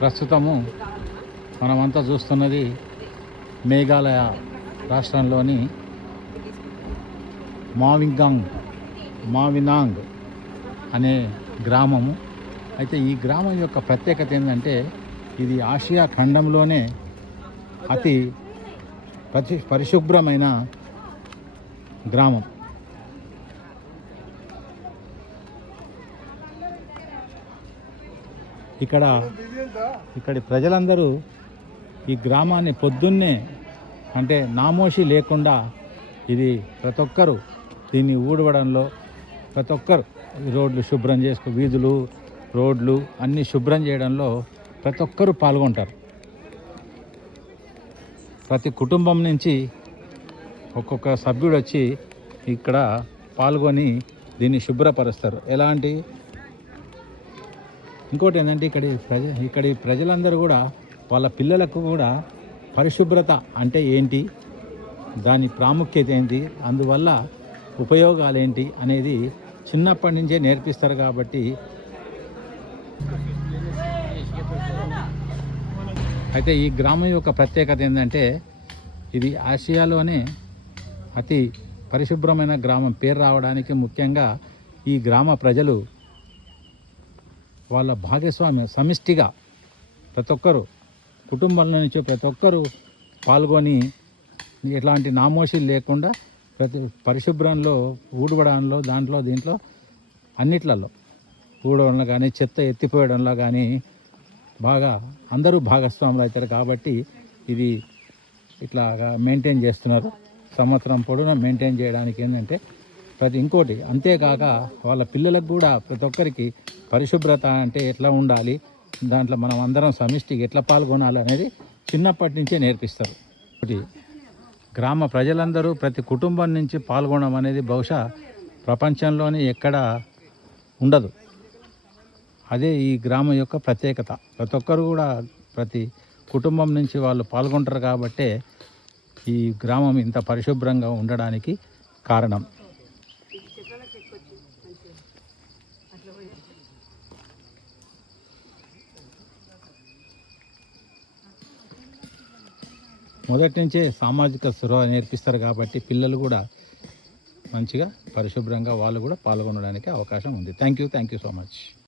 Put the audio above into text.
ప్రస్తుతము మనమంతా చూస్తున్నది మేఘాలయ రాష్ట్రంలోని మావినాంగ్ అనే గ్రామము. అయితే ఈ గ్రామం యొక్క ప్రత్యేకత ఏంటంటే ఇది ఆసియా ఖండంలోనే అతి పరిశుభ్రమైన గ్రామం. ఇక్కడి ప్రజలందరూ ఈ గ్రామాన్ని పొద్దున్నే అంటే నామోషి లేకుండా ఇది ప్రతి ఒక్కరు దీన్ని ఊడవడంలో ప్రతి ఒక్కరు రోడ్లు శుభ్రం చేసుకో వీధులు రోడ్లు అన్నీ శుభ్రం చేయడంలో ప్రతి ఒక్కరు పాల్గొంటారు. ప్రతి కుటుంబం నుంచి ఒక్కొక్క సభ్యుడు వచ్చి ఇక్కడ పాల్గొని దీన్ని శుభ్రపరుస్తారు. ఇంకోటి ఏంటంటే ఇక్కడి ప్రజలందరూ కూడా వాళ్ళ పిల్లలకు కూడా పరిశుభ్రత అంటే ఏంటి, దాని ప్రాముఖ్యత ఏంటి, అందువల్ల ఉపయోగాలు ఏంటి అనేది చిన్నప్పటి నుంచే నేర్పిస్తారు. కాబట్టి అయితే ఈ గ్రామం యొక్క ప్రత్యేకత ఏంటంటే ఇది ఆసియాలోనే అతి పరిశుభ్రమైన గ్రామం పేరు రావడానికి ముఖ్యంగా ఈ గ్రామ ప్రజలు వాళ్ళ భాగస్వామ్యం సమిష్టిగా ప్రతి ఒక్కరు కుటుంబాల నుంచి ప్రతి ఒక్కరు పాల్గొని ఎట్లాంటి నామోషి లేకుండా ప్రతి పరిశుభ్రంలో ఊడవడంలో దీంట్లో అన్నిట్లలో ఊడవడంలో కానీ చెత్త ఎత్తిపోయడంలో కానీ బాగా అందరూ భాగస్వాములు అవుతారు. కాబట్టి ఇది ఇట్లాగా మెయింటైన్ చేస్తున్నారు. సంవత్సరం పొడవునా మెయింటైన్ చేయడానికి ఏంటంటే ఇంకోటి అంతేకాక వాళ్ళ పిల్లలకు కూడా ప్రతి ఒక్కరికి పరిశుభ్రత అంటే ఎట్లా ఉండాలి, దాంట్లో మనం అందరం సమిష్టికి ఎట్లా పాల్గొనాలి అనేది చిన్నప్పటి నుంచే నేర్పిస్తారు. గ్రామ ప్రజలందరూ ప్రతి కుటుంబం నుంచి పాల్గొనడం అనేది బహుశా ప్రపంచంలోనే ఎక్కడ ఉండదు. అదే ఈ గ్రామం యొక్క ప్రత్యేకత. ప్రతి ఒక్కరు కూడా ప్రతి కుటుంబం నుంచి వాళ్ళు పాల్గొంటారు కాబట్టే ఈ గ్రామం ఇంత పరిశుభ్రంగా ఉండడానికి కారణం. మొదటి నుంచే సామాజిక స్పృహ నేర్పిస్తారు కాబట్టి పిల్లలు కూడా మంచిగా పరిశుభ్రంగా వాళ్ళు కూడా పాల్గొనడానికి అవకాశం ఉంది. Thank you so much.